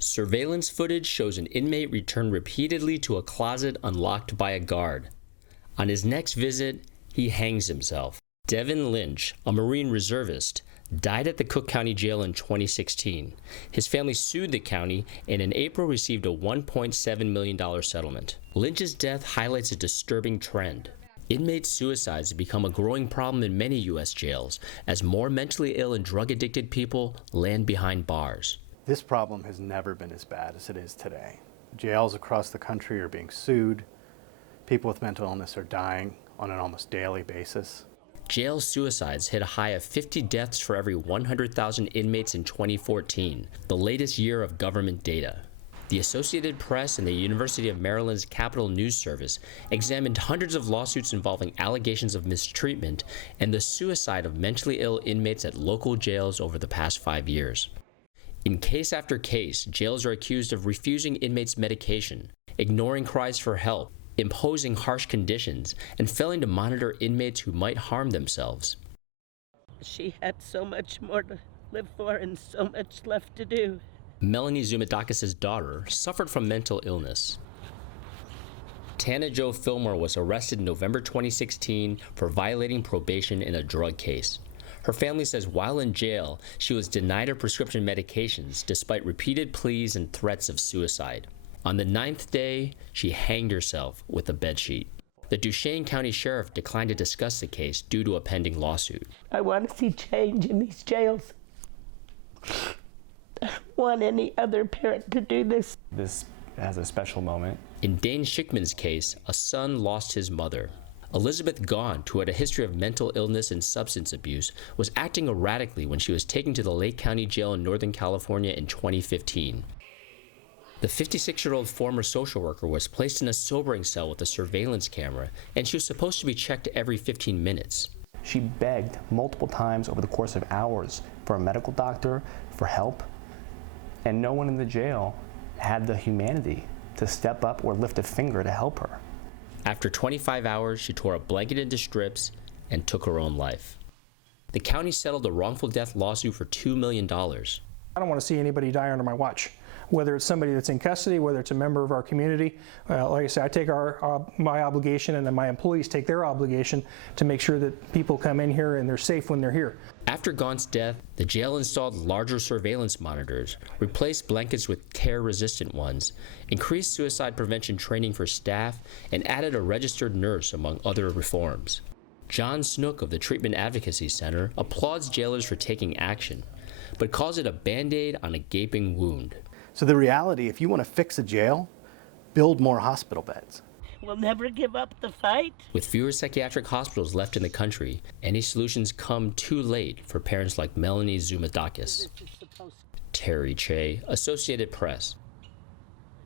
Surveillance footage shows an inmate return repeatedly to a closet unlocked by a guard. On his next visit, he hangs himself. Devin Lynch, a Marine reservist, died at the Cook County Jail in 2016. His family sued the county and in April received a $1.7 million settlement. Lynch's death highlights a disturbing trend. Inmate suicides have become a growing problem in many U.S. jails as more mentally ill and drug-addicted people land behind bars. This problem has never been as bad as it is today. Jails across the country are being sued. People with mental illness are dying on an almost daily basis. Jail suicides hit a high of 50 deaths for every 100,000 inmates in 2014, the latest year of government data. The Associated Press and the University of Maryland's Capital News Service examined hundreds of lawsuits involving allegations of mistreatment and the suicide of mentally ill inmates at local jails over the past 5 years. In case after case, jails are accused of refusing inmates medication, ignoring cries for help, imposing harsh conditions, and failing to monitor inmates who might harm themselves. She had so much more to live for and so much left to do. MELANY ZOUMADAKIS' daughter suffered from mental illness. TANNA Jo FILLMORE was arrested in November 2016 for violating probation in a drug case. Her family says while in jail, she was denied her prescription medications despite repeated pleas and threats of suicide. On the 9th day, she hanged herself with a bedsheet. The Duchesne County Sheriff declined to discuss the case due to a pending lawsuit. I want to see change in these jails. I don't want any other parent to do this. This has a special moment. In Dane SHIKMAN's case, a son lost his mother. Elizabeth GAUNT, who had a history of mental illness and substance abuse, was acting erratically when she was taken to the Lake County Jail in Northern California in 2015. The 56-year-old former social worker was placed in a sobering cell with a surveillance camera, and she was supposed to be checked every 15 minutes. She begged multiple times over the course of hours for a medical doctor, for help, and no one in the jail had the humanity to step up or lift a finger to help her. After 25 hours, she tore a blanket into strips and took her own life. The county settled a wrongful death lawsuit for $2 million. I don't want to see anybody die under my watch, whether it's somebody that's in custody, whether it's a member of our community. Like I said, I take my obligation, and then my employees take their obligation to make sure that people come in here and they're safe when they're here. After Gaunt's death, the jail installed larger surveillance monitors, replaced blankets with tear-resistant ones, increased suicide prevention training for staff, and added a registered nurse, among other reforms. John SNOOK of the Treatment Advocacy Center applauds jailers for taking action, but calls it a Band-Aid on a gaping wound. So the reality, if you want to fix a jail, build more hospital beds. We'll never give up the fight. With fewer psychiatric hospitals left in the country, any solutions come too late for parents like MELANY ZOUMADAKIS. Terry Che, Associated Press.